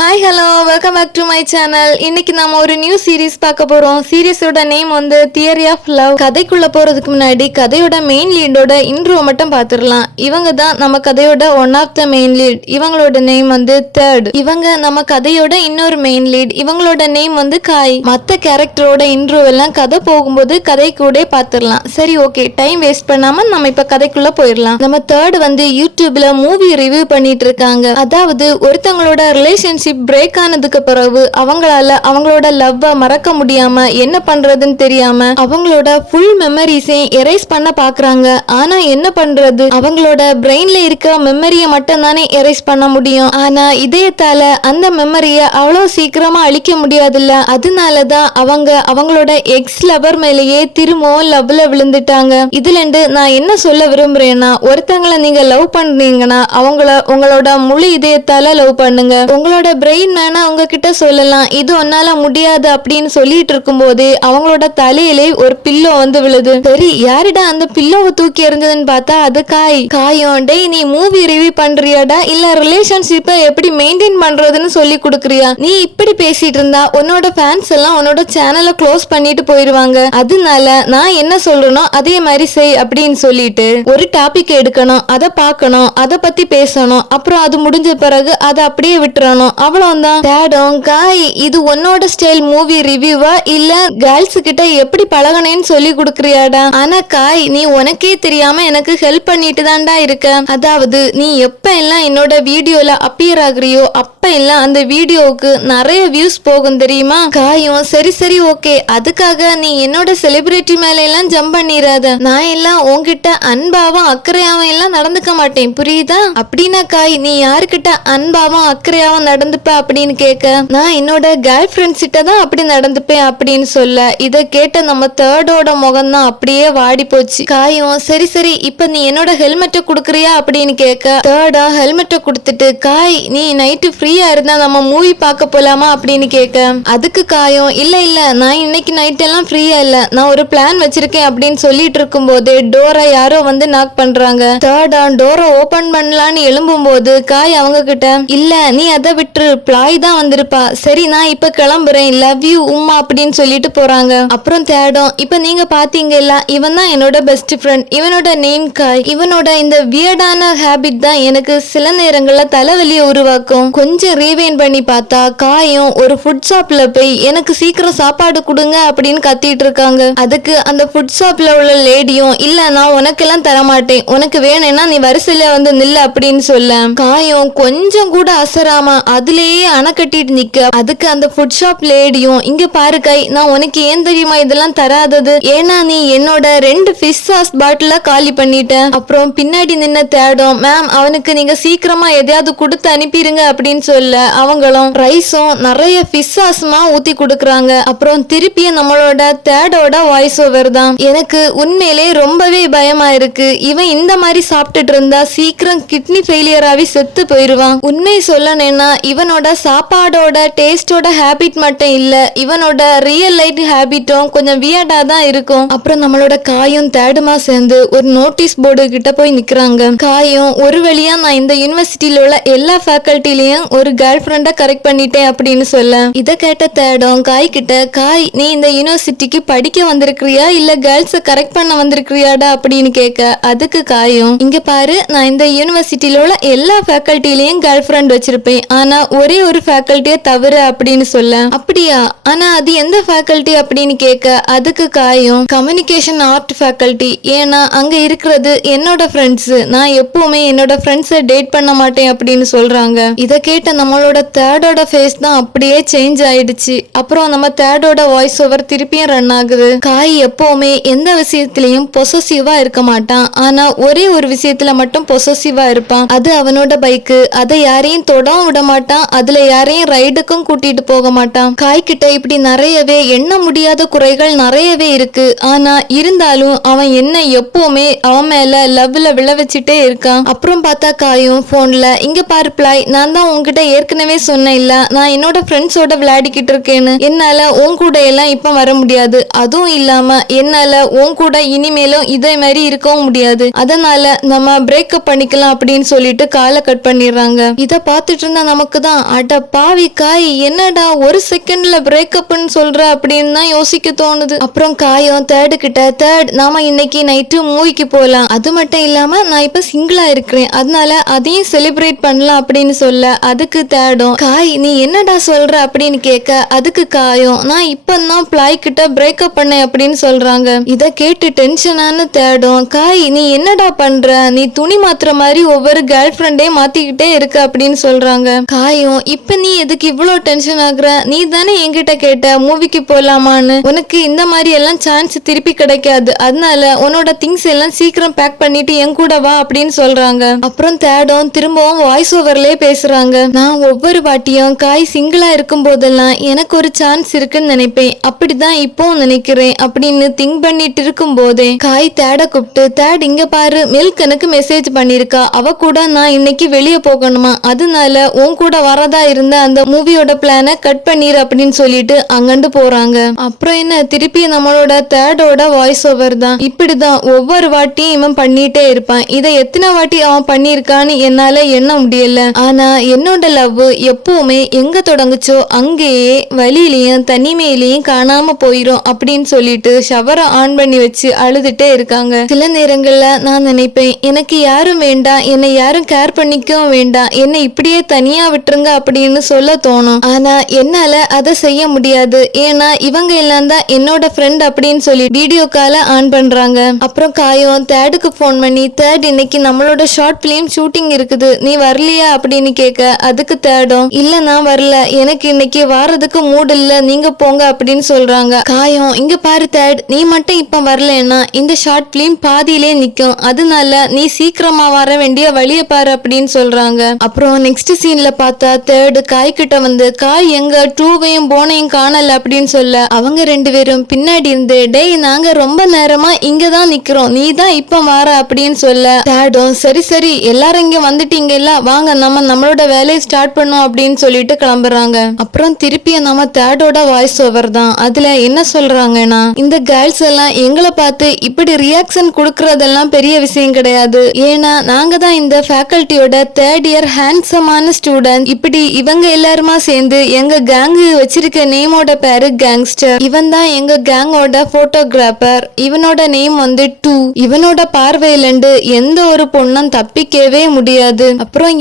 Hi hello welcome back to my channel. இன்னைக்கு நாம ஒரு நியூ சீரீஸ் பார்க்க போறோம். சீரீஸோட நேம் வந்து தியரி ஆஃப் லவ். கதைக்குள்ள போறதுக்கு முன்னாடி கதையோட மெயின் லீடோட இன்ட்ரோ மட்டும் பார்த்துடலாம். இவங்க தான் நம்ம கதையோட one of the main lead. இவங்களோட நேம் வந்து தேர்ட். இவங்க நம்ம கதையோட இன்னொரு மெயின் லீட். இவங்களோட நேம் வந்து காய். மற்ற கேரக்டரோட இன்ட்ரோ எல்லாம் கதை போகும்போது கதை கூட பார்த்துடலாம். சரி, ஓகே, டைம் வேஸ்ட் பண்ணாம நம்ம இப்ப கதைக்குள்ள போயிடலாம். நம்ம தேர்ட் வந்து யூடியூப்ல மூவி ரிவ்யூ பண்ணிட்டு இருக்காங்க. அதாவது ஒருத்தவங்களோட ரிலேஷன்ஷிப் பிரேக் ஆனதுக்கு பிறகு அவங்களால அவங்களோட லவ்வ மறக்க முடியாம என்ன பண்றதுன்னு தெரியாம அவங்களோட ஃபுல் மெமரிஸையும் எரேஸ் பண்ண பாக்குறாங்க. ஆனா என்ன பண்றது, அவங்களோட பிரெயின்ல இருக்க மெமரிய மட்டும் தானே எரேஸ் பண்ண முடியும். ஆனா இதயத்தால அந்த மெமரிய அவ்வளவு சீக்கிரமா அழிக்க முடியாதுல்ல. அதனாலதான் அவங்க அவங்களோட எக்ஸ் லவர் மேலேயே திரும்பவும் லவ்ல விழுந்துட்டாங்க. இதுல இருந்து நான் என்ன சொல்ல விரும்புறேன்னா, ஒருத்தங்களை நீங்க லவ் பண்றீங்கன்னா அவங்கள உங்களோட முழு இதயத்தால லவ் பண்ணுங்க. உங்களோட பிரெயின் வேணா அவங்க கிட்ட சொல்லலாம் இது ஒன்னால முடியாது அப்படின்னு சொல்லிட்டு இருக்கும் போதே அவங்களோட தலையிலே ஒரு பில்லோ வந்து விழுது. சரி, யாரிடா அந்த பில்லோவை தூக்கி எறிஞ்சதுன்னு பார்த்தா அது காயும். டேய், நீ மூவி ரிவ்யூ பண்றியாடா இல்ல ரிலேஷன்ஷிப்பை எப்படி மெயின்டைன் பண்றதுன்னு சொல்லி கொடுக்குறியா? நீ இப்படி பேசிட்டு இருந்தா உன்னோட ஃபேன்ஸ் எல்லாம் உன்னோட சேனலை க்ளோஸ் பண்ணிட்டு போயிருவாங்க. அதனால நான் என்ன சொல்றேனோ அதே மாதிரி செய் அப்படின்னு சொல்லிட்டு ஒரு டாபிக் எடுக்கணும், அதை பார்க்கணும், அதை பத்தி பேசணும், அப்புறம் அது முடிஞ்ச பிறகு அதை அப்படியே விட்டுறணும். அவ்வளவுதான். தேடும் காய், இது உன்னோட ஸ்டைல் மூவி ரிவ்யூவா இல்ல கேர்ள்ஸ் கிட்ட எப்படி பழகணும்னு சொல்லி கொடுக்குறியாடா? ஆனா காய், நீ உனக்கே தெரியாம எனக்கு ஹெல்ப் பண்ணிட்டு தான்டா இருக்க. அதாவது நீ எப்ப எல்லாம் என்னோட வீடியோல அப்பியர் ஆகுறியோ அப்ப எல்லாம் அந்த வீடியோவுக்கு நிறைய வியூஸ் போகும் தெரியுமா? காயும் சரி சரி ஓகே, அதுக்காக நீ என்னோட செலிபிரிட்டி மேல எல்லாம் ஜம்ப் பண்ணிராத. நான் எல்லாம் உன்கிட்ட அன்பாவும் அக்கறையாவும் எல்லாம் நடந்துக்க மாட்டேன், புரியுதா? அப்படின்னா காய், நீ யாருக்கிட்ட அன்பாவும் அக்கறையாவும் நடந்துப்ப அப்படின்னு கேட்க, நான் என்னோட கேர்ள் ஃப்ரெண்ட்ஸ் கிட்ட தான் அப்படி நடந்துப்பேன் அப்படின்னு சொல்ல, இதை கேட்ட நம்ம தேர்டோட முகம் தான் அப்படியே வாடி போச்சு. காயும் சரி சரி, இப்ப நீ என்னோட ஹெல்மெட்டை கொடுக்குறியா அப்படின்னு கேட்க, தேர்டா ஹெல்மெட்டை கொடுத்துட்டு, காய் நீ நைட்டு ஃப்ரீயா இருந்தா நம்ம மூவி பார்க்க போலாமா அப்படின்னு கேட்க, அதுக்கு காயும் இல்ல இல்ல நான் இன்னைக்கு நைட் எல்லாம் ஃப்ரீயா இல்ல, நான் ஒரு பிளான் வச்சிருக்கேன் அப்படின்னு சொல்லிட்டு இருக்கும் போது டோரை யாரோ வந்து நாக் பண்றாங்க. தேர்டா டோரை ஓபன் பண்ணலான்னு எழும்பும் போது காய் அவங்க கிட்ட, இல்ல நீ அதை விட்டு பிளாய் தான் வந்திருப்பா, சரி நான் இப்ப கிளம்புறேன், லவ் யூ உம்மா அப்படின்னு சொல்லிட்டு போறாங்க. அப்புறம் தேடும், இப்ப நீங்க பாத்தீங்கல்ல, இவன் தான் என்னோட பெஸ்ட் ஃப்ரெண்ட், இவனோட நேம் காய். இவனோட இந்த வியர்டான ஹேபிட் தான் எனக்கு சில நேரங்கள்ல தலைவலியை உருவாக்கும். கொஞ்சம் ரீவைன் பண்ணி பார்த்தா காயும் ஒரு ஃபுட் ஷாப்ல போய் எனக்கு சீக்கிரம் சாப்பாடு கொடுங்க அப்படின்னு கத்திட்டு இருக்காங்க. அதுக்கு அந்த ஃபுட் ஷாப்ல உள்ள லேடியும், இல்ல நான் உனக்கெல்லாம் தரமாட்டேன், உனக்கு வேணும்னா நீ வரிசையில வந்து நில்லு அப்படின்னு சொல்ல, காயும் கொஞ்சம் கூட அசராம அதுலேயே அணை கட்டிட்டு நிக்க. அதுக்கு அந்த ஃபுட் ஷாப் லேடியும், இங்க பாரு காய், நான் உனக்கு ஏன் தெரியுமா இதெல்லாம் தராதது, ஏன்னா நீ என்னோட 2 ஃபிஷ் சாஸ் பாட்டில காலி பண்ணிட்ட. அப்புறம் பின்னாடி நின்ன தேடும், மேம் அவனுக்கு நீங்க சீக்கிரமா எதையாவது கொடுத்து அனுப்பிடுங்க அப்படின்னு சொல்ல, அவங்களும் ரைஸும் நிறைய ஃபிஷ் சாஸ்மா ஊத்தி கொடுக்குறாங்க. அப்புறம் திருப்பியும் நம்மளோட தேடோட வாய்ஸ் ஓவர் தான். எனக்கு உண்மையிலே ரொம்பவே பயமா இருக்கு, இவன் இந்த மாதிரி சாப்பிட்டுட்டு இருந்தா சீக்கிரம் கிட்னி ஃபெயிலியர் ஆகி செத்து போயிருவான். உண்மை சொல்லணும்னா இவனோட சாப்பாடோட டேஸ்டோட ஹேபிட் மட்டும் இல்ல, இவனோட ரியல் லைஃப் ஹேபிட்டும் கொஞ்சம் வியர்டா தான் இருக்கும். அப்புறம் நம்மளோட காயும் தேடுமா சேர்ந்து ஒரு நோட்டீஸ் போர்டு கிட்ட போய் நிக்கிறாங்க. காயும் ஒரு வழியா நான் இந்த யூனிவர்சிட்டியில உள்ள எல்லா ஃபேக்கல்ட்டிலையும் ஒரு கேர்ள் ஃப்ரெண்டை கரெக்ட் பண்ணிட்டேன் அப்படின்னு சொல்ல, இதை கேட்ட தேடும் காய் கிட்ட, காய் நீ இந்த யூனிவர்சிட்டிக்கு படிக்க வந்திருக்கிறியா இல்ல கேர்ள்ஸை கரெக்ட் பண்ண வந்திருக்கிறியாடா அப்படின்னு கேட்க, அதுக்கு காயும், இங்க பாரு நான் இந்த யூனிவர்சிட்டியில உள்ள எல்லா ஃபேக்கல்ட்டிலையும் கேர்ள் ஃப்ரெண்ட் வச்சிருப்பேன், ஆனா ஒரே ஒரு ஃபேக்கல்ட்டியை தவிர அப்படின்னு சொல்ல, அப்படியா ஆனா அது எந்த ஃபேக்கல்ட்டி அப்படின்னு கேட்க, அதுக்கு காயும் கம்யூனிகேஷன் ஆர்ட் ஃபேக்கல்ட்டி, ஏன்னா அங்க இருக்கிறது என்னோட ஃப்ரெண்ட்ஸ், நான் எப்பவுமே என்னோட ஃப்ரெண்ட்ஸை டேட் பண்ண மாட்டேன் அப்படின்னு சொல்றாங்க. இதை கேட்ட நம்மளோட தேர்டோட ஃபேஸ் தான் அப்படியே சேஞ்ச் ஆயிடுச்சு. அப்புறம் நம்ம தேர்டோட வாய்ஸ் ஓவர் திருப்பியும் ரன் ஆகுது. காய் எப்பவுமே எந்த விஷயத்திலையும் பொசசிவா இருக்க மாட்டான், ஆனா ஒரே ஒரு விஷயத்துல மட்டும் பொசசிவா இருப்பான், அது அவனோட பைக்கு. அதை யாரையும் தொடவும் விட மாட்டான், அதுல யாரையும் ரைடுக்கும் கூட்டிட்டு போக மாட்டான். காய்கிட்ட இப்படி நிறையவே எண்ண முடியாத குறைகள் நிறையவே இருக்கு, ஆனா இருந்தாலும் அவன் என்ன எப்பவுமே அவன் மேல லவ்ல விழ வச்சுட்டே இருக்கான். அப்புறம் பார்த்தா காயும் போன்ல, இங்க பாரு பிளாய், நான் தான் உன்கிட்ட ஏற்கனவே சொன்னேன் இல்ல, நான் என்னோட ஃப்ரெண்ட்ஸோட விளையாடிக்கிட்டு இருக்கேன்னு, என்னால உன் கூட எல்லாம் இப்ப வர முடியாது, அதுவும் இல்லாம என்னால உன் கூட இனிமேலும் இதே மாதிரி இருக்கவும் முடியாது, அதனால நம்ம பிரேக்கப் பண்ணிக்கலாம் அப்படின்னு சொல்லிட்டு காலை கட் பண்ணிடுறாங்க. இதை பார்த்துட்டு இருந்தா நமக்கு தான் தான் அட பாவி காய் என்னடா ஒரு செகண்ட்ல பிரேக்கப்னு சொல்ற அப்படின்னு தான் யோசிக்க தோணுது. அப்புறம் காயும் தேர்டு கிட்ட தேர்ட் நாம இன்னைக்கு நைட்டு மூவிக்கு போலாம், அது மட்டும் இல்லாம நான் இப்ப சிங்கிளா இருக்கிறேன் அதனால அதையும் செலிப்ரேட் பண்ணலாம் அப்படின்னு சொல்ல அதுக்கு தேடும் காய் நீ என்னடா சொல்ற அப்படின்னு கேட்க அதுக்கு காயும் நான் இப்பதான் பிளாய் கிட்ட பிரேக்கப் பண்ணேன் அப்படின்னு சொல்றாங்க. இத கேட்டு டென்ஷனானு தேடும் காய் நீ என்னடா பண்ற, நீ துணி மாத்துற மாதிரி ஒவ்வொரு கேர்ள் ஃப்ரெண்டே மாத்திக்கிட்டே இருக்க அப்படின்னு சொல்றாங்க. காயும் இப்ப நீ எதுக்கு இவ்வளவு டென்ஷன் ஆகுற, நீ தானே என்கிட்ட கேட்ட மூவிக்கு போலாமான்னு, உனக்கு இந்த மாதிரி எல்லாம் சான்ஸ் திருப்பி கிடைக்காது, அதனால உன்னோட திங்ஸ் எல்லாம் சீக்கிரம் பேக் பண்ணிட்டு என் கூட வா அப்படின்னு சொல்றாங்க. அப்புறம் தேடும் திரும்பவும் வாய்ஸ் ஓவர்லயே பேசுறாங்க. நான் ஒவ்வொரு வாட்டியும் காய் சிங்கிளா இருக்கும் போதெல்லாம் எனக்கு ஒரு சான்ஸ் இருக்குன்னு நினைப்பேன், அப்படிதான் இப்போ நினைக்கிறேன் அப்படின்னு திங்க் பண்ணிட்டு இருக்கும் போதே காய் தேட கூப்பிட்டு தேட் இங்க பாரு மில்க் எனக்கு மெசேஜ் பண்ணிருக்கா, அவ கூட நான் இன்னைக்கு வெளியே போகணுமா, அதனால உன் கூட வரதா இருந்த அந்த மூவியோட பிளான கட் பண்ணிரு அப்படின்னு சொல்லிட்டு அங்கண்டு போறாங்க. அப்புறம் என்ன திருப்பி நம்மளோட தேடோட வாய்ஸ் ஓவர் தான். இப்படிதான் ஒவ்வொரு வாட்டியும் இவன் பண்ணிட்டே இருப்பான், இதை எத்தனை வாட்டி அவன் பண்ணிருக்கான்னு என்னால எண்ண முடியல, ஆனா என்னோட லவ் எப்பவுமே எங்க தொடங்குச்சோ அங்கேயே வழியிலையும் தனிமையிலையும் காணாம போயிரும் அப்படின்னு சொல்லிட்டு ஷவரை ஆன் பண்ணி வச்சு அழுதுட்டே இருக்காங்க. சில நேரங்கள்ல நான் நினைப்பேன் எனக்கு யாரும் வேண்டாம், என்னை யாரும் கேர் பண்ணிக்கவும் வேண்டாம், என்னை இப்படியே தனியா விட்டுருங்க அப்படின்னு சொல்ல தோணும், ஆனா என்னால அதை செய்ய முடியாது, ஏன்னா இவங்க எல்லாம் தான் என்னோட ஃப்ரெண்ட் அப்படின்னு சொல்லி வீடியோ கால ஆன் பண்றாங்க. அப்புறம் காயும் தேர்டுக்கு போன் பண்ணி தேர்ட் இன்னைக்கு நம்மளோட ஷார்ட் பிலிம் ஷூட்டிங் இருக்குது நீ வரலையா அப்படின்னு கேட்க அதுக்கு தேடும் இல்ல நான் வரல, எனக்கு இன்னைக்கு வாரதுக்கு மூட் இல்ல, நீங்க போங்க அப்படின்னு சொல்றாங்க. காயும் இங்க பாரு தேர்ட் நீ மட்டும் இப்ப வரலன்னா இந்த ஷார்ட் பிலிம் பாதியிலே நிக்கும், அதனால நீ சீக்கிரமா வர வேண்டிய வழிய பாரு அப்படின்னு சொல்றாங்க. அப்புறம் நெக்ஸ்ட் சீன்ல பார்த்தா தேர்டு காய் கிட்ட வந்து காய் எங்க டூவையும் போனையும் காணல அப்படின்னு சொல்ல அவங்க ரெண்டு பேரும் பின்னாடி இருந்து டேய் நாங்க ரொம்ப நேரமா இங்கதான் நிக்கிறோம், நீ தான் இப்ப வர அப்படின்னு சொல்ல தேடும் சரி சரி எல்லாரும் இங்க வந்துட்டீங்கல்ல வாங்க நம்ம நம்மளோட வேலையை ஸ்டார்ட் பண்ணோம் அப்படின்னு சொல்லிட்டு கிளம்புறாங்க. அப்புறம் திருப்பி நம்ம தேர்டோட வாய்ஸ் ஓவர் தான். அதுல என்ன சொல்றாங்கன்னா இந்த கேர்ள்ஸ் எல்லாம் எங்களை பார்த்து இப்படி ரியாக்ஷன் கொடுக்கறதெல்லாம் பெரிய விஷயம் கிடையாது, ஏன்னா நாங்க தான் இந்த ஃபேக்கல்ட்டியோட தேர்ட் இயர் ஹேண்ட்ஸமான ஸ்டூடெண்ட், இப்படி இவங்க எல்லாருமா சேர்ந்து எங்க கேங் வச்சிருக்க நேமோட பேரு கேங்ஸ்டர், இவன் தான் எங்க கேங்கோட போட்டோகிராஃபர், இவனோட நேம் வந்து டூ, இவனோட பார்வையிலண்டு எந்த ஒரு பொண்ணும் தப்பிக்கவே முடியாது. அப்புறம்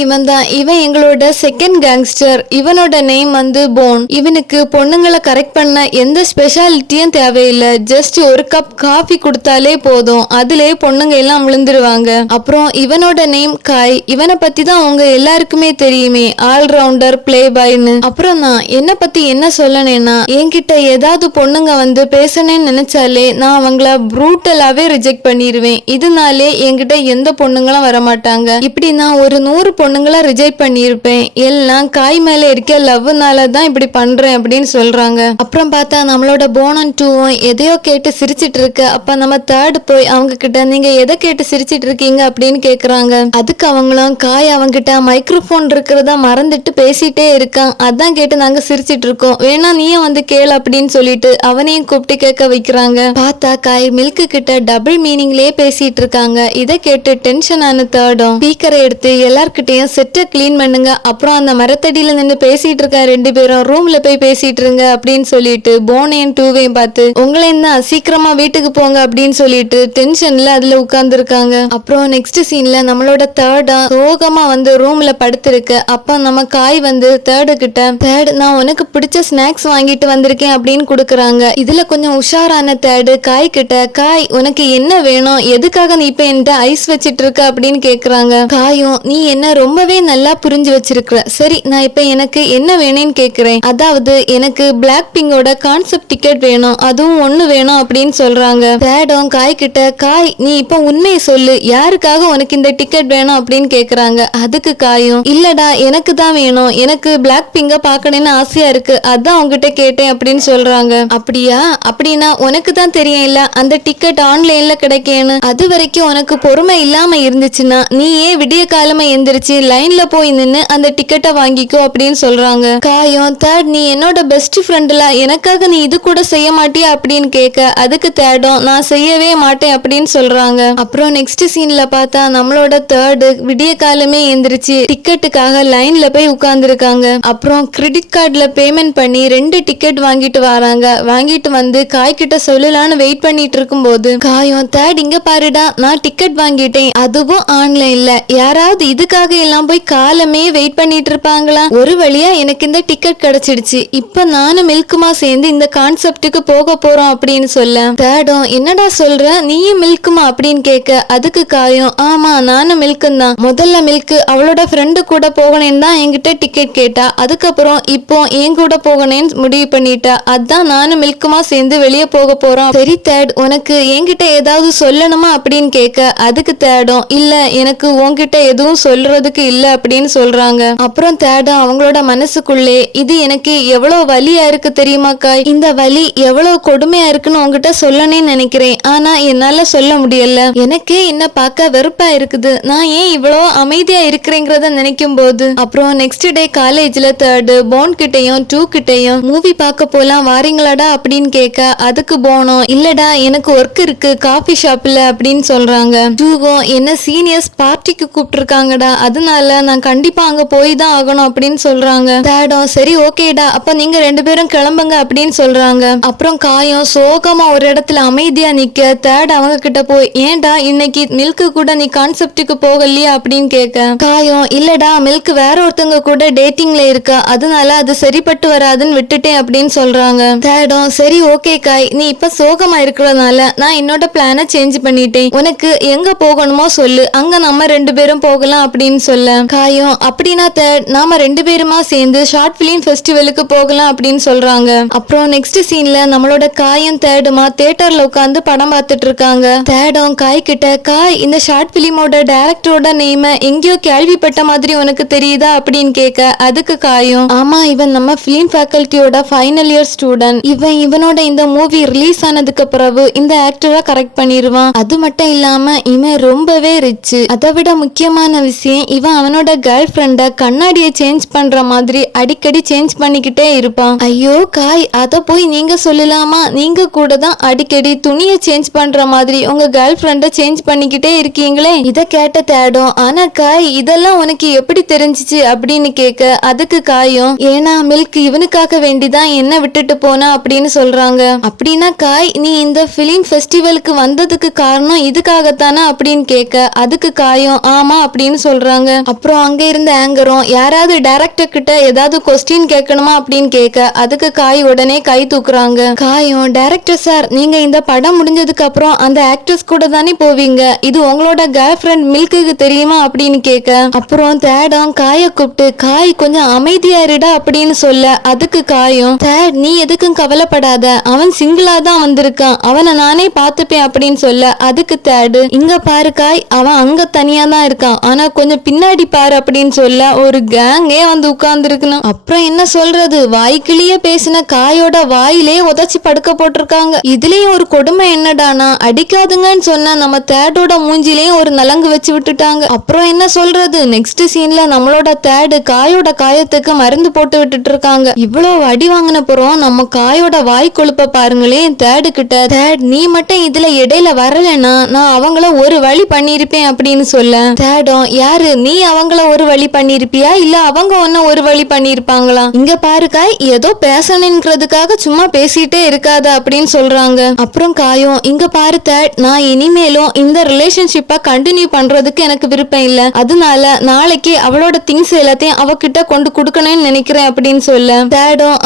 இவன் எங்களோட செகண்ட் கேங்ஸ்டர், இவனோட நேம் வந்து போன், இவனுக்கு பொண்ணுங்களை கரெக்ட் பண்ண எந்த ஸ்பெஷாலிட்டியும் தேவையில்லை, ஜஸ்ட் ஒரு கப் காஃபி கொடுத்தாலே போதும் அதுலயே பொண்ணுங்க எல்லாம் விழுந்துருவாங்க. அப்புறம் இவனோட நேம் காய், இவனை பத்தி தான் அவங்க எல்லாருக்குமே தெரியுமே ஆல்ரவுண்டர் பிளே பாய்னு. அப்புறம் நான் என்ன பத்தி என்ன சொல்லனேன்னா என்கிட்ட ஏதாவது பொண்ணுங்க வந்து பேசணும்னு நினைச்சாலே நான் அவங்கள ப்ரூட்டலாவே ரிஜெக்ட் பண்ணிடுவேன், இதனாலே என்கிட்ட எந்த பொண்ணுங்களும் வரமாட்டாங்க, இப்படி நான் ஒரு 100 பொண்ணுங்களை ரிஜெக்ட் பண்ணியிருப்பேன், எல்லாம் காய் மேல இருக்க லவ்னால தான் இப்படி பண்றேன் அப்படின்னு சொல்றாங்க. அப்புறம் பார்த்தா நம்மளோட போனன் டூவும் எதையோ கேட்டு சிரிச்சிட்டு இருக்கு. அப்ப நம்ம தேர்ட் போய் அவங்க கிட்ட நீங்க எதை கேட்டு சிரிச்சிட்டு இருக்கீங்க அப்படின்னு கேக்குறாங்க. அதுக்கு அவங்களும் காய் அவங்க கிட்ட மைக்ரோஃபோன் இருக்கிறதா மறந்துட்டு பேசிட்டே இருக்கான், அதான் கேட்டு நாங்க சிரிச்சிட்டு இருக்கோம், வேணா நீயும் வந்து கேளு அப்படின்னு சொல்லிட்டு அவனையும் கூப்பிட்டு கேட்க வைக்கிறாங்க. பார்த்தா காய் மில்க் கிட்ட டபுள் மீனிங்லயே பேசிட்டு இருக்காங்க. இதை கேட்டு டென்ஷன் ஆன தேர்டும் ஸ்பீக்கரை எடுத்து எல்லார்கிட்டையும் செட்டை கிளீன் பண்ணுங்க, அப்புறம் அந்த மரத்தடியில நின்று பேசிட்டு இருக்க ரெண்டு பேரும் ரூம்ல போய் பேசிட்டு இருங்க அப்படின்னு சொல்லிட்டு போனையும் டூவையும் பார்த்து உங்களையும் தான் சீக்கிரமா வீட்டுக்கு போங்க அப்படின்னு சொல்லிட்டு டென்ஷன்ல அதுல உட்கார்ந்து இருக்காங்க. அப்புறம் நெக்ஸ்ட் சீன்ல நம்மளோட தேர்டா சோகமா வந்து ரூம்ல படுத்திருக்கு. அப்ப நம்ம காய் வந்து தேர்டு கிட்ட தேர்ட் நான் உனக்கு பிடிச்ச ஸ்நாக்ஸ் வாங்கிட்டு வந்திருக்கேன் அப்படின்னு கொடுக்குறாங்க. இதுல கொஞ்சம் உஷாரான தேர்டு காய் கிட்ட காய் உனக்கு என்ன வேணும், எதுக்காக நீ இப்ப என்கிட்ட ஐஸ் வச்சிட்டு இருக்க அப்படின்னு கேக்குறாங்க. காயும் நீ என்ன ரொம்பவே நல்லா புரிஞ்சு வச்சிருக்கிற, சரி நான் இப்ப எனக்கு என்ன வேணும்னு கேக்குறேன், அதாவது எனக்கு பிளாக் பிங்கோட கான்செப்ட் டிக்கெட் வேணும், அதுவும் ஒண்ணு வேணும் அப்படின்னு சொல்றாங்க. தேடும் காய் கிட்ட காய் நீ இப்ப உண்மையை சொல்லு, யாருக்காக உனக்கு இந்த டிக்கெட் வேணும் அப்படின்னு கேக்குறாங்க. அதுக்கு காயும் இல்லடா எனக்கு தான் வேணும், எனக்கு பிளாக் பிங்க பாக்கணும்னு ஆசையா இருக்கு, அதான் உங்ககிட்ட கேட்டேன் அப்படின்னு சொல்றாங்க. அப்படியா, அப்படின்னா உனக்கு தான் தெரியும் இல்ல அந்த டிக்கெட் ஆன்லைன்ல கிடைக்கேன்னு, அது வரைக்கும் உனக்கு பொறுமை இல்லாம இருந்துச்சுன்னா நீ ஏன் விடிய காலமா எந்திரிச்சு லைன்ல போய் நின்னு அந்த டிக்கெட்டை வாங்கிக்கோ அப்படின்னு சொல்றாங்க. காயும் தேர்ட் நீ என்னோட பெஸ்ட் ஃப்ரெண்ட்ல எனக்காக நீ இது கூட செய்ய மாட்டியா அப்படின்னு கேட்க அதுக்கு தேடும் நான் செய்யவே மாட்டேன் அப்படின்னு சொல்றாங்க. அப்புறம் நெக்ஸ்ட் சீன்ல பார்த்தா நம்மளோட தேர்டு விடிய காலமே எந்திரிச்சு டிக்கெட்டுக்காக லைன்ல போய் போய் உட்கார்ந்துருக்காங்க. அப்புறம் கிரெடிட் கார்டுல பேமெண்ட் பண்ணி 2 டிக்கெட் வாங்கிட்டு வராங்க. வாங்கிட்டு வந்து காய் கிட்ட சொல்லலான்னு வெயிட் பண்ணிட்டு இருக்கும்போது காயம் தேட் இங்க பாருடா, நான் டிக்கெட் வாங்கிட்டேன், அதுவும் ஆன்லைன்ல. யாராவது இதுக்காக எல்லாம் போய் காலமே வெயிட் பண்ணிட்டு இருப்பாங்களா? ஒரு வழியா எனக்கு இந்த டிக்கெட் கிடைச்சிடுச்சு. இப்ப நானும் மில்குமா சேர்ந்து இந்த கான்செப்டுக்கு போக போறோம் அப்படின்னு சொல்ல தேடும் என்னடா சொல்ற, நீயும் மில்குமா அப்படின்னு கேட்க அதுக்கு காயம் ஆமா நானும் மில்கும் தான். முதல்ல மில்க் அவளோட ஃப்ரெண்டு கூட போகணும்னு தான் என்கிட்ட டிக்கெட் கேட்டா. அதுக்கப்புறம் இப்போ என் கூட போகணும்னு முடிவு பண்ணிட்டா. அதான் நானும் மில்குமா சேர்ந்து வெளியே போக போறோம். சரி தேட், உனக்கு என்கிட்ட ஏதாவது சொல்லணுமா அப்படின்னு கேட்க அதுக்கு தேடும் இல்ல எனக்கு உன்கிட்ட எதுவும் சொல்றதுக்கு இல்ல அப்படின்னு சொல்றாங்க. அப்புறம் தேடும் அவங்களோட மனசுக்குள்ளே இது எனக்கு எவ்வளவு வலியா இருக்கு தெரியுமா காய், இந்த வலி எவ்வளவு கொடுமையா இருக்குன்னு உங்ககிட்ட சொல்லணும்னு நினைக்கிறேன். ஆனா என்னால சொல்ல முடியல. எனக்கே என்ன பார்க்க வெறுப்பா இருக்குது. நான் ஏன் இவ்வளவு அமைதியா இருக்கிறேங்கிறத நினைக்கும் போது. அப்புறம் நெக்ஸ்ட் டே காலேஜ்ல தேர்டு போன் கிட்டையும் 2 கிட்டையும் மூவி பார்க்க போலாம் வாரீங்களாடா அப்படின்னு கேட்க அதுக்கு போனோம் இல்லடா எனக்கு ஒர்க் இருக்கு காஃபி ஷாப்ல அப்படின்னு சொல்றாங்க. 2வும் என்ன சீனியர்ஸ் பார்ட்டிக்கு கூப்பிட்டுருக்காங்கடா, அதனால நான் கண்டிப்பா அங்க போய் தான் ஆகணும் அப்படின்னு சொல்றாங்க. தேடும் சரி ஓகேடா, அப்ப நீங்க 2 பேரும் கிளம்புங்க அப்படின்னு சொல்றாங்க. அப்புறம் காயம் சோகமா ஒரு இடத்துல அமைதியா நிக்க தேட் அவங்க கிட்ட போய் ஏன்டா இன்னைக்கு மில்க் கூட நீ கான்செப்டுக்கு போகலையா அப்படின்னு கேட்க காயம் இல்லடா மில்க் வேற ஒருத்தவங்க கூட டேட்டிங்ல இருக்கா, அதனால அது சரிப்பட்டு வராதுன்னு விட்டுட்டேன் அப்படின்னு சொல்றாங்க. தேடும் சரி ஓகே காய், நீ இப்ப சோகமா இருக்கிறதுனால நான் என்னோட பிளான சேஞ்ச் பண்ணிட்டேன். உனக்கு எங்க போகணுமோ சொல்லு, அங்க நம்ம 2 பேரும் போகலாம் அப்படின்னு சொல்ல காயம் அப்படின்னா தேட் நாம 2 பேருமா சேர்ந்து ஷார்ட் பிலிம் ஃபெஸ்டிவலுக்கு போகலாம் அப்படின்னு சொல்றாங்க. அப்புறம் நெக்ஸ்ட் சீன்ல நம்மளோட காயம் தேடுமா தியேட்டர்ல உட்காந்து படம் பார்த்துட்டு இருக்காங்க. தேடும் காய் கிட்ட காய் இந்த ஷார்ட் பிலிமோட டைரக்டரோட நேம எங்கேயோ கேள்விப்பட்ட மாதிரி உனக்கு தெரியுதா அப்படின்னு கேட்க அதுக்கு காயும் ஆமா இவன் நம்ம பிலிம் ஃபேக்கல்ட்டியோட ஃபைனல் இயர் ஸ்டூடெண்ட், இவனோட இந்த மூவி ரிலீஸ் ஆனதுக்கு பிறகு இந்த ஆக்டரை கரெக்ட் பண்ணிடுவான். அது மட்டும் இல்லாம இவன் ரொம்பவே ரிச். அதை விட முக்கியமான விஷயம் இவன் அவனோட கேர்ள் ஃப்ரெண்ட கண்ணாடியை சேஞ்ச் பண்ற மாதிரி அடிக்கடி சேஞ்ச் பண்ணிக்கிட்டே இருப்பான். ஐயோ காய் அத போய் நீங்க சொல்லலாமா, நீங்க கூட தான் அடிக்கடி துணியை சேஞ்ச் பண்ற மாதிரி உங்க கேர்ள் ஃப்ரெண்ட சேஞ்ச் பண்ணிக்கிட்டே இருக்கீங்களே. இத கேட்ட தேடும் ஆனா காய் இதெல்லாம் உனக்கு எப்படி தெரிஞ்சிச்சு அப்படின்னு கேட்க அதுக்கு காயும் ஏன்னா மில்க் இவனுக்காக வேண்டிதான் என்ன விட்டுட்டு போனா அப்படின்னு சொல்றாங்க. அப்படின்னா காய் நீ இந்த பிலிம் ஃபெஸ்டிவலுக்கு வந்ததுக்கு காரணம் இதுக்காகத்தானா அப்படின்னு கேட்க அதுக்கு காயும் ஆமா அப்படின்னு சொல்றாங்க. அப்புறம் அங்க இருந்த ஆங்கரும் யாராவது டைரக்டர் கிட்ட ஏதாவது கொஸ்டின் கேட்கணுமா அப்படின்னு கேட்க அதுக்கு காய் உடனே கை தூக்குறாங்க. காயும் டைரக்டர் சார் நீங்க இந்த படம் முடிஞ்சதுக்கு அப்புறம் அந்த ஆக்டர்ஸ் கூட தானே போவீங்க, இது உங்களோட கேர்ள் ஃப்ரெண்ட் மில்க்கு தெரியுமா அப்படின்னு கேட்க அப்புறம் தேடும் காய கூப்பிட்டு காய் கொஞ்சம் அமைதியா இருடா அப்படின்னு சொல்ல அதுக்கு காயும் தேட் நீ எதுக்கும் கவலைப்படாத, அவன் சிங்கிளா தான் வந்திருக்கான், அவனை நானே பார்த்துப்பேன் அப்படின்னு சொல்ல அதுக்கு தேடு இங்க பாரு காய் அவன் அங்க தனியா தான் இருக்கான், ஆனா கொஞ்சம் பின்னாடி பாரு அப்படின்னு சொல்ல ஒரு கேங்கே வந்து உட்கார்ந்து இருக்கணும். அப்புறம் என்ன சொல்றது, வாய்க்கிலேயே பேசின காயோட வாயிலே உதச்சி படுக்க போட்டிருக்காங்க. இதுலயும் ஒரு கொடுமை என்னடானா அடிக்காதுங்கன்னு சொன்ன நம்ம தேடோட மூஞ்சிலையும் ஒரு நலங்கு வச்சு விட்டுட்டாங்க. அப்புறம் என்ன சொல்றது, நெக்ஸ்ட் சீன்ல நம்மளோட தேடு காயோட காயத்துக்கு மருந்து போட்டு விட்டுட்டு இருக்காங்க. இவ்வளவு அடி வாங்கின புறம் நம்ம காயோட வாய் கொழுப்ப பாருங்களேன். தேடு கிட்ட தேட் நீ மட்டும் இதுல இடையில வரலன்னா நான் அவங்கள ஒரு வழி பண்ணிருப்பேன் அப்படின்னு சொல்ல தேடும் யாரு நீ அவங்கள ஒரு வழி பண்ணிருப்பியா இல்ல அவங்க ஒன்ன ஒரு வழி பண்ணிருப்பாங்களா, இங்க பாரு காய் ஏதோ பேசணுங்கிறதுக்காக சும்மா பேசிட்டே இருக்காத அப்படின்னு சொல்றாங்க. அப்புறம் காயும் இங்க பாரு தேட் நான் இனிமேலும் இந்த ரிலேஷன்ஷிப்பை கண்டினியூ பண்றதுக்கு எனக்கு விருப்பம் இல்ல, அதனால நாளைக்கு அவளோட திங்ஸ் எல்லாத்தையும் அவகிட்ட கொண்டு கொடுக்கணும்னு நினைக்கிறேன் அப்படின்னு சொல்ல தேடும்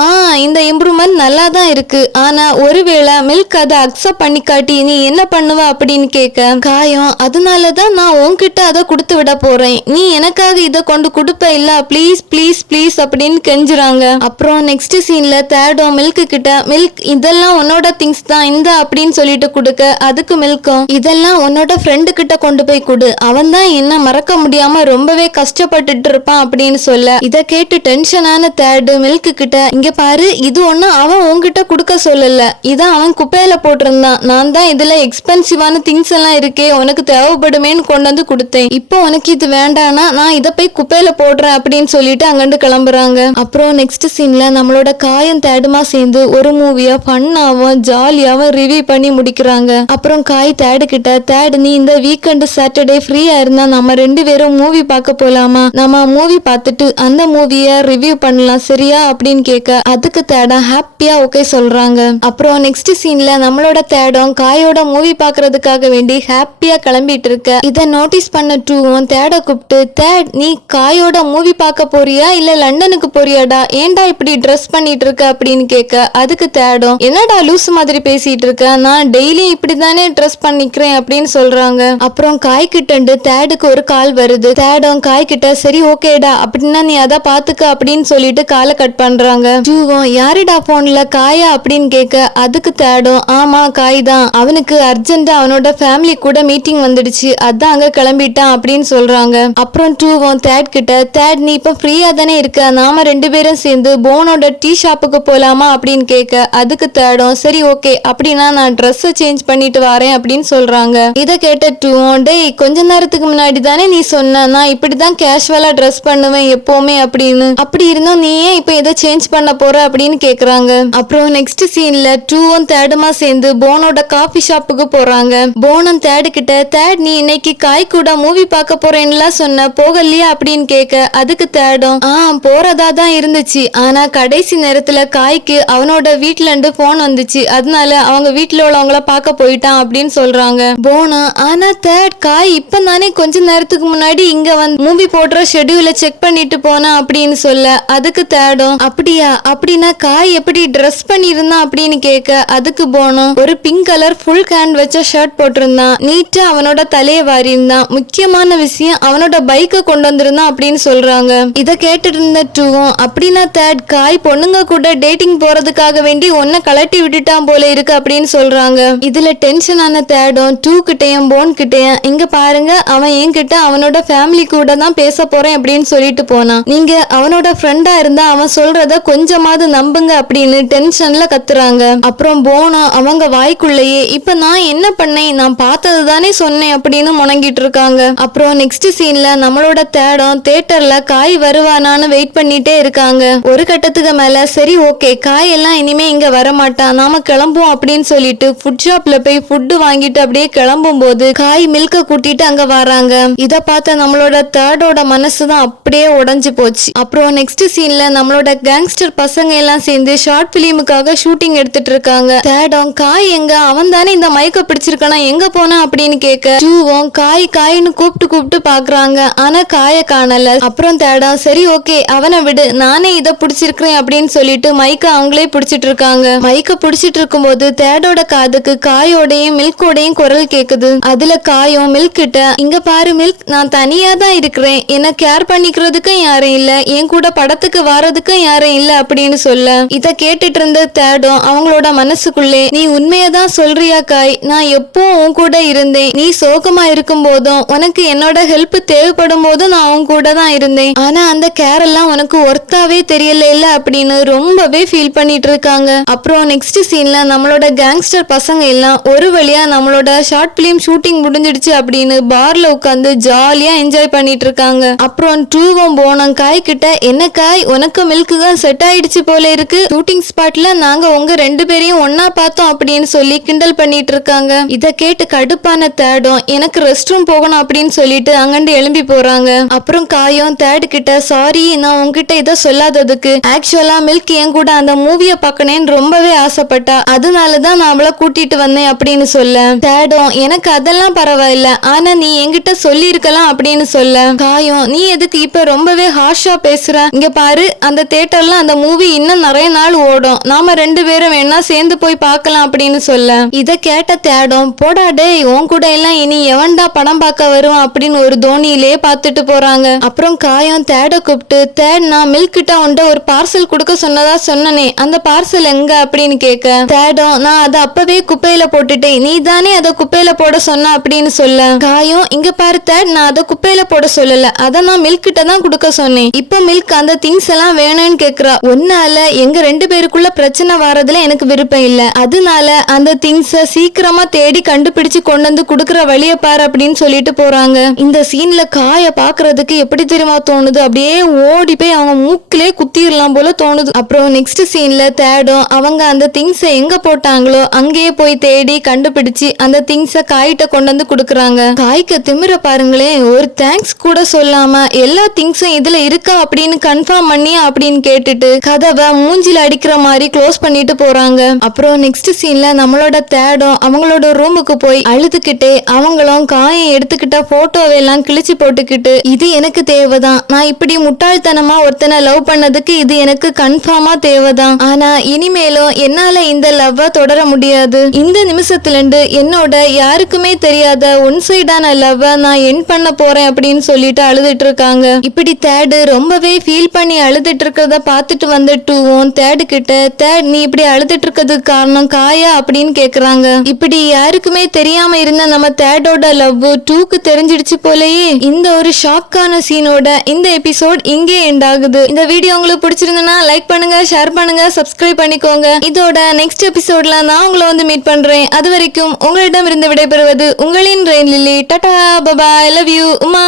இந்த இம்ப்ரூவ்மெண்ட் நல்லா தான் இருக்கு, ஆனா ஒருவேளை மில்க் அதை அக்செப்ட் பண்ணி காட்டி நீ என்ன பண்ணுவ அப்படின்னு கேட்க காயம் அதனாலதான் நான் உன்கிட்ட அதை கொடுத்து விட போறேன், நீ எனக்காக இதை கொண்டு கொடுப்ப இல்ல ப்ளீஸ் ப்ளீஸ் ப்ளீஸ் அப்படின்னு கெஞ்சுறாங்க. அப்புறம் நெக்ஸ்ட் சீன்ல தேடும் மில்க் கிட்ட மில்க் இதெல்லாம் உன்னோட திங்ஸ் தான் இந்த அப்படின்னு சொல்லிட்டு கொடுக்க அதுக்கு மில்க்கும் இதெல்லாம் உன்னோட ஃப்ரெண்டு கிட்ட கொண்டு போய் கொடு, அவன் தான் என்ன மறக்க முடியாம ரொம்பவே கஷ்டப்பட்டுட்டு இருப்பான் அப்படின்னு சொல்ல இத கேட்டு டென்ஷனான தேடு மில்க் கிட்ட இங்க பாரு இது ஒண்ணு அவன் உன்கிட்ட கொடுக்க சொல்லல, இதான் அவன் குப்பையில போட்டிருந்தான், நான் தான் இதுல எக்ஸ்பென்சிவான திங்ஸ் எல்லாம் இருக்கே உனக்கு தேவைப்படுமேன்னு கொண்டு வந்து கொடுத்தேன், இப்போ உனக்கு இது வேண்டானா நான் இதை போய் குப்பையில போடுறேன் அப்படின்னு சொல்லிட்டு அங்கிருந்து கிளம்புறான். வராங்க. அப்புறம் நெக்ஸ்ட் சீன்ல நம்மளோட காயம் தேடுமா சேர்ந்து ஒரு மூவியா ஃபன்னாவும் ஜாலியாவும் ரிவ்யூ பண்ணி முடிக்கிறாங்க. அப்புறம் காய் தேடு கிட்ட, தேடு நீ இந்த வீக்கெண்ட் சாட்டர்டே ஃப்ரீயா இருந்தா நம்ம 2 பேரும் மூவி பார்க்க போலாமா, நம்ம மூவி பார்த்துட்டு அந்த மூவிய ரிவ்யூ பண்ணலாம் சரியா அப்படின்னு கேட்க, அதுக்கு தேடம் ஹாப்பியா ஓகே சொல்றாங்க. அப்புறம் நெக்ஸ்ட் சீன்ல நம்மளோட தேடம் காயோட மூவி பாக்குறதுக்காக வேண்டி ஹாப்பியா கிளம்பிட்டு இருக்க, இத நோட்டீஸ் பண்ண டூவும் தேட கூப்பிட்டு, தேட் நீ காயோட மூவி பார்க்க போறியா இல்ல லண்டனுக்கு போறியாடா, ஏன்டா இப்படி ட்ரெஸ் பண்ணிட்டு இருக்க அப்படின்னு கேட்க, அதுக்கு தேடும் என்னடா லூஸ் மாதிரி பேசிட்டு இருக்க, நான் டெய்லி இப்படிதானே ட்ரெஸ் பண்ணிக்கிறேன் அப்படின்னு சொல்றாங்க. அப்புறம் காய் கிட்ட தேடுக்கு ஒரு கால் வருது. தேடும் காய் கிட்ட சரி ஓகேடா அப்படின்னா நீ அத பாத்துக்க அப்படின்னு சொல்லிட்டு காலை கட் பண்றாங்க. டூவும் யாருடா போன்ல காயா அப்படின்னு கேட்க, அதுக்கு தேடும் ஆமா காய் தான், அவனுக்கு அர்ஜென்ட்டா அவனோட ஃபேமிலி கூட மீட்டிங் வந்துடுச்சு அதான் அங்க கிளம்பிட்டான் அப்படின்னு சொல்றாங்க. அப்புறம் டூவும் தேட் கிட்ட, தேட் நீ இப்ப ஃப்ரீயா தானே இருக்க, நாம 2 பேரும் சேர்ந்து போனோட டீ ஷாப்புக்கு போலாமா அப்படின்னு கேட்க, அதுக்கு தேடும் சரி ஓகே அப்படின்னா நான் ட்ரெஸ் சேஞ்ச் பண்ணிட்டு வரேன் அப்படின்னு சொல்றாங்க. இத கேட்ட டூவும் டேய் கொஞ்ச நேரத்துக்கு முன்னாடி தானே நீ சொன்ன நான் இப்படிதான் கேஷுவலா ட்ரெஸ் பண்ணுவேன் எப்பவுமே அப்படின்னு, அப்படி இருந்தும் நீ ஏன் இப்ப இதை சேஞ்ச் பண்ண போற அப்படின்னு கேக்குறாங்க. அப்புறம் நெக்ஸ்ட் சீன்ல டூவும் தேடுமா சேர்ந்து போனோட காஃபி ஷாப்புக்கு போறாங்க. போனும் தேடு கிட்ட, தேட் நீ இன்னைக்கு காய் கூட மூவி பார்க்க போறேன்ல சொன்ன போகலையா அப்படின்னு கேட்க, அதுக்கு தேடும் போறதா தான் இருந்துச்சு, ஆனா கடைசி நேரத்துல காய்க்கு அவனோட வீட்ல இருந்து போன் வந்துச்சு அதனால அவங்க வீட்டுல உள்ளவங்கள பார்க்க போயிட்டான் அப்படின்னு சொல்றாங்க. போனா ஆனா தேட் காய் இப்ப தானே கொஞ்ச நேரத்துக்கு முன்னாடி இங்க வந்து மூவி போடுற ஷெட்யூல செக் பண்ணிட்டு போனா அப்படின்னு சொல்ல, அதுக்கு தேடும் அப்படியா, அப்படின்னா காய் எப்படி ட்ரெஸ் பண்ணிருந்தான் அப்படின்னு கேட்க, அதுக்கு போனோம் ஒரு பிங்க் கலர் ஃபுல் ஹேண்ட் வச்ச ஷர்ட் போட்டிருந்தான், நீட்டா அவனோட தலைய வாரி இருந்தான், முக்கியமான விஷயம் அவனோட பைக்கை கொண்டு வந்திருந்தான் அப்படின்னு சொல்றாங்க. இத கேட்டுட்டு இருந்த டூவும் அப்படின்னா தேட் காய் பொண்ணுங்க கூட டேட்டிங் போறதுக்காக வேண்டி ஒன்ன கலட்டி விட்டுட்டான் போல இருக்கு அப்படின்னு சொல்றாங்க. இதுல டென்ஷன் ஆன தேடும் டூ கிட்டையும் போன் கிட்டையும், இங்க பாருங்க அவன் என்கிட்ட அவனோட ஃபேமிலி கூட தான் பேச போறேன் அப்படின்னு சொல்லிட்டு போனான், நீங்க அவனோட ஃப்ரெண்டா இருந்தா அவன் சொல்றத கொஞ்சமாவது நம்புங்க அப்படின்னு டென்ஷன்ல கத்துறாங்க. அப்புறம் போனா அவங்க வாய்க்குள்ளேயே இப்ப நான் என்ன பண்ணேன், நான் பார்த்தது தானே சொன்னேன் அப்படின்னு முணங்கிட்டு இருக்காங்க. அப்புறம் நெக்ஸ்ட் சீன்ல நம்மளோட தேடம் தியேட்டர்ல காய் வருவானான்னு வெயிட் பண்ணிட்டே இருக்காங்க. ஒரு கட்டத்துக்கு மேல சரி ஓகே காய் எல்லாம் இனிமே இங்க வரமாட்டான் நாம கிளம்புவோம் அப்படின்னு சொல்லிட்டு ஃபுட் ஷாப்ல போய் ஃபுட் வாங்கிட்டு அப்படியே கிளம்பும் போது காய் மில்க கூட்டிட்டு அங்க வராங்க. இத பார்த்த நம்மளோட தேர்டோட மனசுதான் அப்படியே உடைஞ்சு போச்சு. அப்புறம் நெக்ஸ்ட் சீன்ல நம்மளோட கேங்ஸ்டர் பசங்க எல்லாம் சேர்ந்து ஷார்ட் பிலிமுக்காக ஷூட்டிங் எடுத்துட்டு இருக்காங்க. தேடம் காய் எங்க, அவன் தானே இந்த மைக்க பிடிச்சிருக்கானா எங்க போனா அப்படின்னு கேட்க, டூவும் காய் காயின்னு கூப்பிட்டு பாக்குறாங்க ஆனா காய காணல. அப்புறம் தேடம் சரி ஓகே அவனை விடு நானே இத பிடிச்சிருக்கிறேன் அப்படின்னு சொல்லிட்டு மைக்க அவங்களே பிடிச்சிட்டு இருக்காங்க. மைக்க பிடிச்சிட்டு இருக்கும் போது தேடோட காதுக்கு காயோடையும் மில்கோடையும் குரல் கேக்குது. அதுல காயும் மில்க் கிட்ட, இங்க பாரு மில்க் நான் தனியா தான் இருக்கிறேன், என்ன கேர் பண்ணிக்கிறதுக்கும் யாரும் இல்ல, என் கூட படத்துக்கு வாரதுக்கும் யாரும் இல்ல அப்படின்னு சொல்ல, இத கேட்டுட்டு இருந்த தேடும் அவங்களோட மனசுக்குள்ளே நீ உண்மையதான் சொல்றியா காய், நான் எப்போ உன் கூட இருந்தேன், நீ சோகமா இருக்கும் போதும் உனக்கு என்னோட ஹெல்ப் தேவைப்படும் போதும் நான் உன் கூட தான் இருந்தேன், ஆனா அந்த கேர் எல்லாம் உனக்கு ஒர்த்தாவே தெரியல இல்ல அப்படின்னு ரொம்பவே ஃபீல் பண்ணிட்டு இருக்காங்க. அப்புறம் நெக்ஸ்ட் சீன்ல நம்மளோட கேங்ஸ்டர் பசங்க எல்லாம் ஒரு வழியா நம்மளோட ஷார்ட் பிலிம் ஷூட்டிங் முடிஞ்சிடுச்சு அப்படின்னு பார்ல உட்காந்து ஜாலியா என்ஜாய் பண்ணிட்டு இருக்காங்க. அப்புறம் டூவும் போனோம் காய் கிட்ட, என்ன காய் உனக்கு மில்க்கு தான் செட் ஆயிடுச்சு போல இருக்கு, ஷூட்டிங் ஸ்பாட்ல நாங்க உங்க 2 பேரையும் ஒன்னா பார்த்தோம் அப்படின்னு சொல்லி கிண்டல் பண்ணிட்டு இருக்காங்க. இத கேட்டு கடுப்பான தேடும் எனக்கு ரெஸ்ட் ரூம் போகணும் அப்படின்னு சொல்லிட்டு அங்கண்டு எழும்பி போறாங்க. அப்புறம் காயும் தேடு கிட்ட, சாரி நான் உங்ககிட்ட இத சொல்லாததுக்கு, ஆக்சுவலா மில்க் என் கூட அந்த மூவிய பார்க்கணும்னு ரொம்பவே ஆசைப்பட்டா அதனாலதான் நான் அவளை கூட்டிட்டு வந்தேன் அப்படின்னு சொல்ல, தேடும் எனக்கு அதெல்லாம் பரவாயில்ல ஆனா நீ என்கிட்ட சொல்லி இருக்கலாம் அப்படின்னு சொல்ல, காயும் நீ எதுக்கு இப்ப ரொம்பவே ஹார்ஷா பேசுற, இங்க பாரு அந்த தியேட்டர்ல அந்த மூவி இன்னும் நிறைய நாள் ஓடும், நாம 2 பேரும் வேணா சேர்ந்து போய் பார்க்கலாம் அப்படின்னு சொல்ல, இத கேட்ட தேடும் போடா டேய் உன் கூட எல்லாம் இனி எவன்டா படம் பார்க்க வருவான் அப்படின்னு ஒரு தோனியிலே பார்த்துட்டு போறாங்க. அப்புறம் காயம் தேட கூப்பிட்டு, தேட் நான் மில்க் கிட்ட உண்ட ஒரு பார்சல் கொடுக்க சொன்னதா சொன்னனே அந்த பார்சல் எங்க அப்படின்னு கேட்க, தேடும் நான் அதை அப்பவே குப்பையில போட்டுட்டேன், நீ தானே அதை குப்பையில போட சொன்ன அப்படின்னு சொல்ல, காயும் இங்க பாரு தேட் நான் அதை குப்பையில போட சொல்லல, அதை நான் மில்க் கிட்ட தான் கொடுக்க சொன்னேன், இப்ப மில்க் அந்த திங்ஸ் எல்லாம் வேணும்னு கேக்குறா, ஒன்னால எங்க 2 பேருக்குள்ள பிரச்சனை வரதுல எனக்கு விருப்பம் இல்ல, அதனால அந்த திங்ஸ சீக்கிரமா தேடி கண்டுபிடிச்சு கொண்டு வந்து குடுக்கற வழிய பாரு அப்படின்னு சொல்லிட்டு போறாங்க. இந்த சீன்ல காய பாக்குறதுக்கு எப்படி தெரியுமா தோணுது, அப்படியே ஓடி போய் அவங்க மூக்கிலே குத்திரலாம் போல தோணுது. அப்புறம் நெக்ஸ்ட் சீன்ல தேடும் அவங்க அந்த திங்ஸை எங்க போட்டாங்களோ அங்கேயே போய் தேடி கண்டுபிடிச்சு அந்த திங்ஸை காய்கிட்ட கொண்டு வந்து குடுக்குறாங்க. காய்க்கு திமிர பாருங்களேன், ஒரு தேங்க்ஸ் கூட சொல்லாம எல்லா திங்ஸும் இதுல இருக்கா அப்படின்னு கன்ஃபார்ம் பண்ணி அப்படின்னு கேட்டுட்டு கதவை மூஞ்சில அடிக்கிற மாதிரி க்ளோஸ் பண்ணிட்டு போறாங்க. அப்புறம் நெக்ஸ்ட் சீன்ல நம்மளோட தேடும் அவங்களோட ரூமுக்கு போய் அழுதுகிட்டே அவங்களும் காயம் எடுத்துக்கிட்ட போட்டோவை எல்லாம் கிழிச்சு போட்டுக்கிட்டு இது எனக்கு தேவைதான், நான் இப்படி முட்டாள்தனமா ஒருத்தனை லவ் பண்ணதுக்கு இது எனக்கு கன்ஃபார்மா தேவைதான், ஆனா இனிமேலும் என்னால இந்த லவ்வ தொடர முடியாது, இந்த நிமிஷத்துல இருந்து என்னோட யாருக்குமே தெரியாத ஒன் சைடான லவ்வ நான் என் பண்ண போறேன் அப்படின்னு சொல்லிட்டு அழுதுட்டு இருக்காங்க. இப்படி தேடு ரொம்பவே ஃபீல் பண்ணி அழுதுட்டு இருக்கிறத பார்த்துட்டு வந்து டூவும் தேடு கிட்ட தேட் நீ இப்படி அழுதுட்டு இருக்கிறதுக்கு காரணம் காயா அப்படின்னு கேக்குறாங்க. இப்படி யாருக்குமே தெரியாம இருந்த நம்ம தேடோட லவ் டூக்கு தெரிஞ்சிடுச்சு போலயே. இந்த ஒரு ஷாக்கான சீனோட இந்த எபிசோட் இங்கே எண்ட் ஆகுது. இந்த வீடியோ உங்களுக்கு பிடிச்சிருந்தனா லைக் பண்ணுங்க, ஷேர் பண்ணுங்க, சப்ஸ்கிரைப் பண்ணிக்கோங்க. இதோட நெக்ஸ்ட் எபிசோட்ல நான் உங்களை வந்து மீட் பண்றேன். அது வரைக்கும் உங்களிடம் இருந்து விடைபெறுவது உங்களின் ரெயின் லில்லி. டாடா, bye bye, love you, Uma.